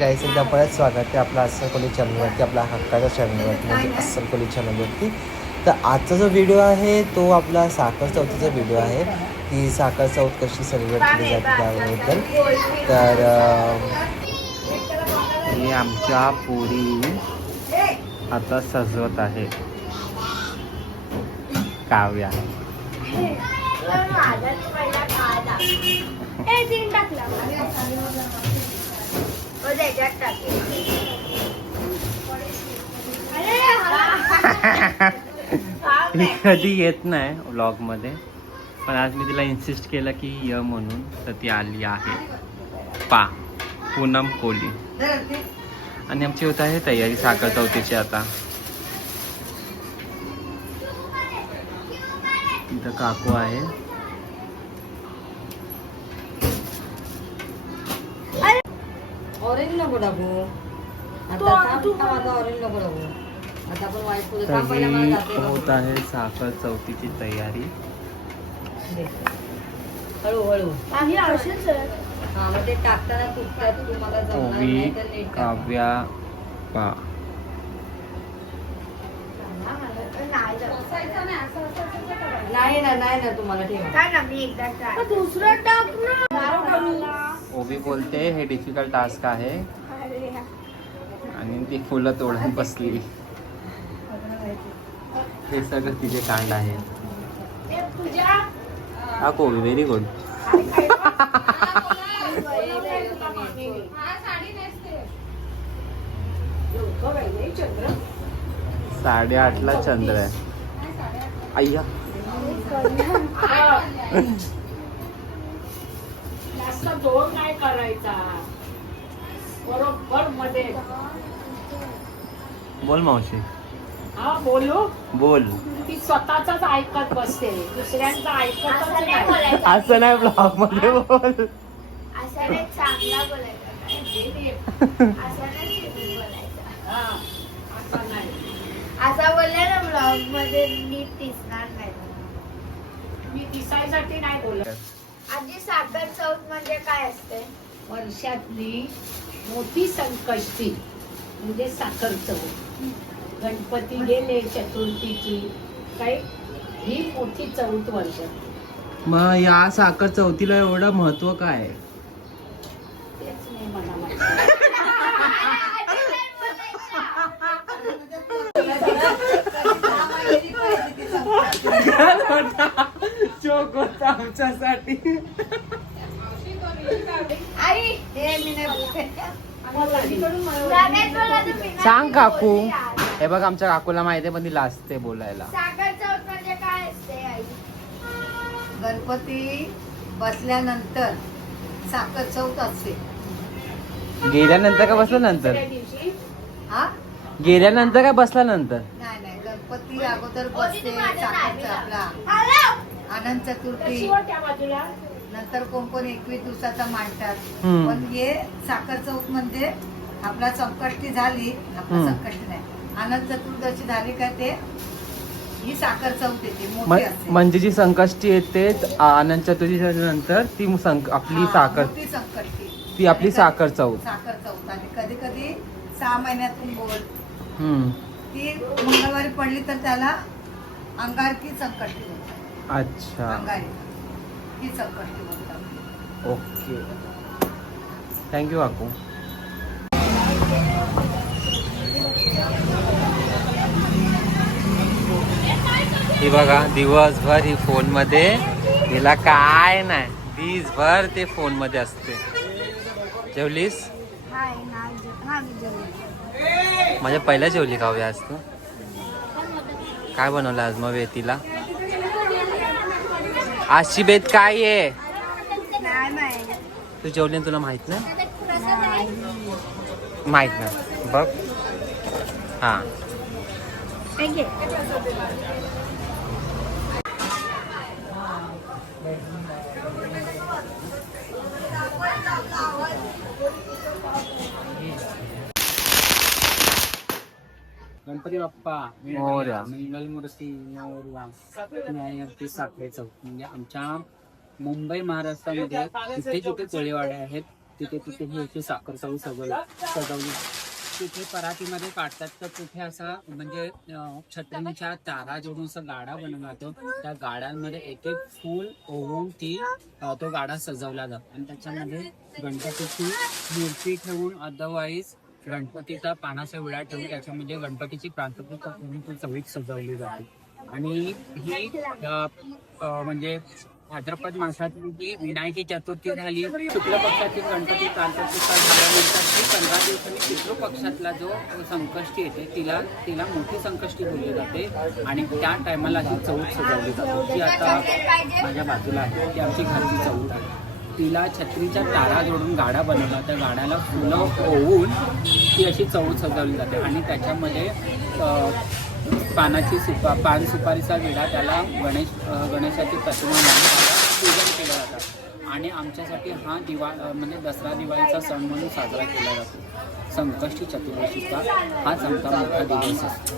गाईस एकदा परत स्वागत आहे आपला अस्सल कोली चॅनलवरती, आपला हक्काच्या चॅनलवरती म्हणजे अस्सल कोली चॅनलवरती. तर आजचा जो व्हिडिओ आहे तो आपला साखर चौथीचा व्हिडिओ आहे की साखर चौथ कशी सेलिब्रेट केली जाते त्याबद्दल. तर ही आमच्या पोरी आता सजवत आहे. काव्या ही कधी येत नाही व्लॉग मध्ये, पण आज मी तिला इन्सिस्ट केलं की ये म्हणून, तर ती आली आहे. पूनम कोली. आणि आमची होत आहे तयारी साखर चौथीची. आता इथं काकू आहे. ऑरेंज नको टाकू आता, ऑरेंज नको टाकू आता. आपण व्हाईट होत आहे साखर चौथीची तयारी. हळूहळू हा, मग ते टाकताना तुटतात, तुम्हाला जमणार ओवी, नाही तर नीट टाका. काव्या, पा नाही ना तुम्हाला ठेवा. दुसरं टाक ना. ओवी बोलते हे डिफिकल्ट टास्क आहे, आणि ती फुलं तोडून बसली. हे सगळं तिचे कांड आहे. हा कोवी व्हेरी गुड. 8:30 चंद्र आहे. अय्या जास्त जोर नाही करायचा, बरोबर मध्ये. बोल मावशी. हा बोलू. बोल. ती स्वतःच ऐकत बसते, दुसऱ्यांचं ऐकतच नाही. असं नाही ब्लॉग मध्ये बोल. असं नाही, चांगला बोलायचा. असं नाही बोलायचा. हा, असं नाही. असा बोलला ना ब्लॉग मध्ये नीट दिसणार नाही. मी दिसायसाठी नाही बोलत. आजी साखर चौथ म्हणजे काय असते? वर्षातली मोठी संकष्टी म्हणजे साखर चौथ. गणपती गेले, चतुर्थीची काही ही मोठी चौथ वर्षात. मग या साखर चौथीला एवढं महत्व काय? तेच नाही मला माहिती. जोक होता आमच्यासाठी. आई हे मी नाही सांग काकू. हे बघ आमच्या काकूला माहिती आहे, पण ती लाजते बोलायला. साखर चौथ म्हणजे काय असते आई? गणपती बसल्यानंतर साखर चौथ असते. गेल्यानंतर का बसल्यानंतर? दुसऱ्या दिवशी हा गेल्यानंतर का बसल्यानंतर? नाही गणपती अगोदर बसते. साखरचा आपला अनंत चतुर्थी, कशी हो त्या बाजूला. नंतर कोण 21 दिवसाचा मांडतात. हम्म. पण हे साखर चौथ म्हणजे आपला संकष्टी झाली, आपला संकष्टी नाही, अनंत चतुर्दशी झाली का ते ही साखर चौथ येते, मोठी असते. म्हणजे जी संकष्टी येते अनंत चतुर्थीच्या नंतर ती आपली हा, साखर, मोठी संकष्टी ती आपली साखर चौथ. साखर चौथ. आणि कधी कधी 6 महिन्यातून बोल हम्म. ती मंगळवारी पडली तर त्याला अंगारकी संकष्टी बोलतात. अच्छा, अंगारी ही संकष्टी बोलतात. ओके. थँक्यू काकू. ही बघा दिवसभर ही फोन मध्ये, हिला काय नाही, दिवसभर ते फोन मध्ये असते. जेवलीस? माझ्या पहिल्या जेवली काव्या आज तू? काय बनवलं आज मग वेतीला? आजची बेत काय आहे? तू जेवली तुला माहित नाही? माहित नाही बघ. हा गणपती बाप्पा मोरया. मंगलमूर्ती मोरया न्यायमूर्ती साखरे चौक म्हणजे आमच्या मुंबई महाराष्ट्रामध्ये जिथे जिथे तळेवाडे आहेत तिथे ही अशी साखर सजवली तिथे परातीमध्ये काढतात. तर तिथे असा म्हणजे छत्रीच्या तारा जोडून असा गाडा बनवला जातो. त्या गाड्यांमध्ये एक एक फूल ओवून तो गाडा सजवला जातो आणि त्याच्यामध्ये गणपतीची मूर्ती ठेवून अदरवाईज गणपतीचा पानाचा विडा ठेवून त्याच्यामध्ये गणपतीची प्रांतकृत चवीत सजवली जाते. आणि ही म्हणजे भाद्रपद मासातली जी विनायकी चतुर्थी झाली, शुक्ल पक्षातील गणपती प्रांतकृत झाल्यानंतर ती 15 दिवसांनी पितृपक्षातला जो संकष्टी येते तिला मोठी संकष्टी बोलली जाते आणि त्या टायमाला ही चौथ सजवली जाते. ती आता माझ्या बाजूला आहे, ती आमची घरची चौथ आहे. तिला छत्रीच्या तारा जोडून गाडा बनवला, त्या गाड्याला फुलं ओवून ती अशी चौथ सजवली जाते आणि त्याच्यामध्ये पान सुपारीचा विडा त्याला गणेशाची प्रतिमा म्हणून त्याला पूजन केलं जातं आणि आमच्यासाठी हा म्हणजे दसरा दिवाळीचा सण म्हणून साजरा केला जातो. संकष्टी चतुर्दशीचा हाच आमचा मोठा दिवस असतो.